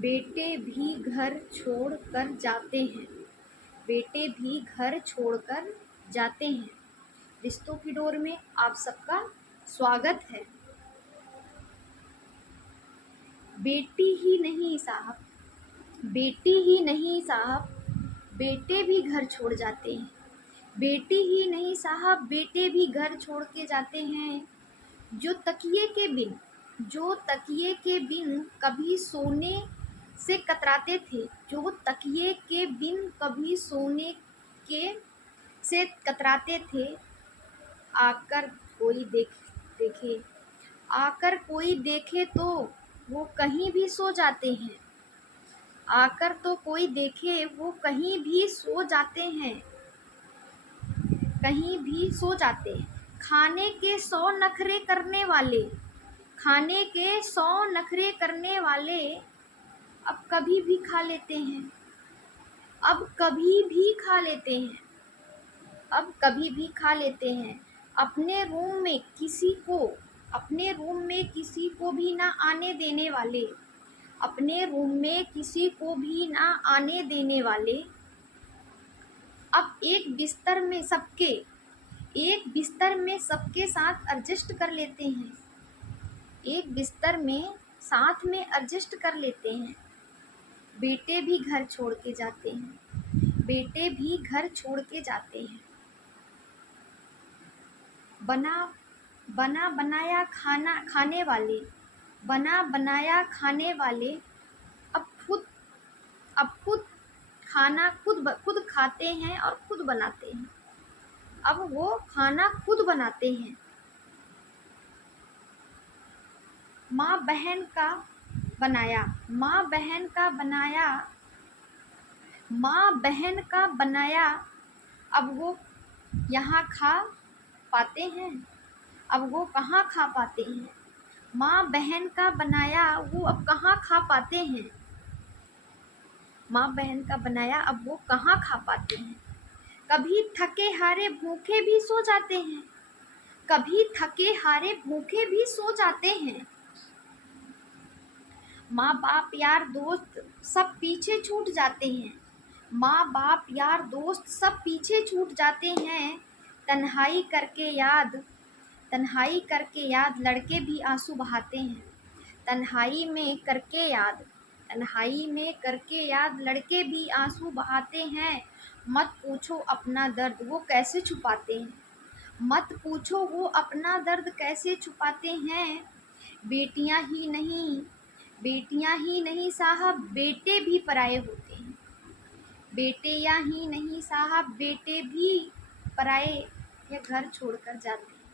बेटे भी घर छोड़ कर जाते हैं। बेटे भी घर छोड़कर जाते हैं। रिश्तों की डोर में आप सबका स्वागत है। बेटी ही नहीं साहब, बेटी ही नहीं साहब, बेटे भी घर छोड़ जाते हैं। बेटी ही नहीं साहब, बेटे भी घर छोड़ के जाते हैं। जो तकिए के बिन, जो तकिए के बिन कभी सोने से कतराते थे, जो तकिए के बिन कभी सोने के से कतराते थे, आकर कोई देखे, आकर कोई देखे तो वो कहीं भी सो जाते हैं। आकर तो कोई देखे वो कहीं भी सो जाते हैं, कहीं भी सो जाते हैं। खाने के 100 नखरे करने वाले, खाने के 100 नखरे करने वाले अब कभी भी खा लेते हैं, अब कभी भी खा लेते हैं, अब कभी भी खा लेते हैं। अपने रूम में किसी को, अपने रूम में किसी को भी ना आने देने वाले, अपने रूम में किसी को भी ना आने देने वाले अब एक बिस्तर में सबके, एक बिस्तर में सबके साथ एडजस्ट कर लेते हैं, एक बिस्तर में साथ में एडजस्ट कर लेते हैं। बेटे भी घर छोड़ के जाते हैं, बेटे भी घर छोड़ के जाते हैं। बना बना बनाया खाना खाने वाले, बना बनाया खाने वाले अब खुद, अब खुद खाना खुद खाते हैं और खुद बनाते हैं। अब वो खाना खुद बनाते हैं। माँ बहन का बनाया, माँ बहन का बनाया, माँ बहन का बनाया अब वो यहाँ खा पाते हैं, अब वो कहाँ खा पाते हैं। माँ बहन का बनाया वो अब कहाँ खा पाते हैं, माँ बहन का बनाया अब वो कहाँ खा पाते हैं। कभी थके हारे भूखे भी सो जाते हैं, कभी थके हारे भूखे भी सो जाते हैं। माँ बाप यार दोस्त सब पीछे छूट जाते हैं, माँ बाप यार दोस्त सब पीछे छूट जाते हैं। तन्हाई करके याद, तन्हाई करके याद लड़के भी आंसू बहाते हैं। तन्हाई में करके याद, तन्हाई में करके याद लड़के भी आंसू बहाते हैं। मत पूछो अपना दर्द वो कैसे छुपाते हैं, मत पूछो वो अपना दर्द कैसे छुपाते हैं। बेटियां ही नहीं, बेटियां ही नहीं साहब, बेटे भी पराये होते हैं। बेटियां ही नहीं साहब, बेटे भी पराये या घर छोड़कर जाते हैं।